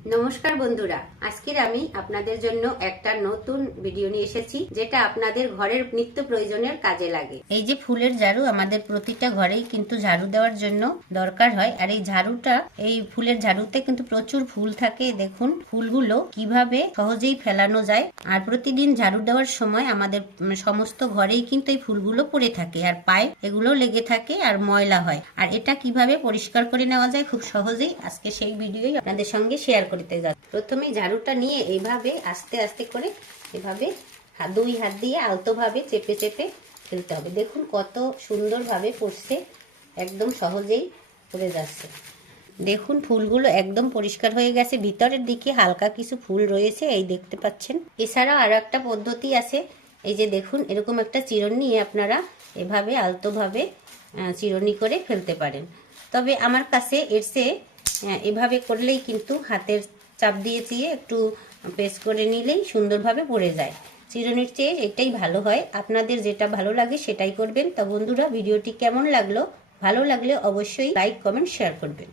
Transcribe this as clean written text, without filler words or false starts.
নমস্কার বন্ধুরা, আজকের আমি আপনাদের জন্য একটা নতুন ভিডিও নিয়ে এসেছি যেটা আপনাদের ঘরের নিত্য প্রয়োজনের কাজে লাগে। এই যে ফুলের ঝাড়ু আমাদের প্রতিটা ঘরেই কিন্তু ঝাড়ু দেওয়ার জন্য দরকার হয়। আর এই ঝাড়ুটা, এই ফুলের ঝাড়ুতে কিন্তু প্রচুর ফুল থাকে। দেখুন ফুলগুলো কিভাবে সহজেই ফেলানো যায়। আর প্রতিদিন ঝাড়ু দেওয়ার সময় আমাদের সমস্ত ঘরেই কিন্তু এই ফুলগুলো পড়ে থাকে আর পায়ে এগুলো লেগে থাকে আর ময়লা হয়। আর এটা কিভাবে পরিষ্কার করে নেওয়া যায় খুব সহজেই, আজকে সেই ভিডিওই আপনাদের সঙ্গে শেয়ার করতে যাচ্ছি। প্রথমে ঝাড়ুটা নিয়ে এইভাবে আস্তে আস্তে করে এভাবে দুই হাত দিয়ে আলতোভাবে চেপে চেপে ফেলতে হবে। দেখুন কত সুন্দরভাবে পড়ছে, একদম সহজেই পড়ে যাচ্ছে। দেখুন ফুলগুলো একদম পরিষ্কার হয়ে গেছে, ভিতরের দিকে হালকা কিছু ফুল রয়েছে, এই দেখতে পাচ্ছেন। এছাড়াও আরো একটা পদ্ধতি আছে, এই যে দেখুন এরকম একটা চিরুনি নিয়ে আপনারা এভাবে আলতোভাবে চিরুনি করে ফেলতে পারেন। তবে আমার কাছে এর চেয়ে এভাবে করলেই কিন্তু হাতের চাপ দিয়ে দিয়ে একটু প্রেস করে নিলেই সুন্দরভাবে পড়ে যায়। চিরুনির চেয়ে এটাই ভালো হয়। আপনাদের যেটা ভালো লাগে সেটাই করবেন। তো বন্ধুরা, ভিডিওটি কেমন লাগলো? ভালো লাগলে অবশ্যই লাইক, কমেন্ট, শেয়ার করবেন।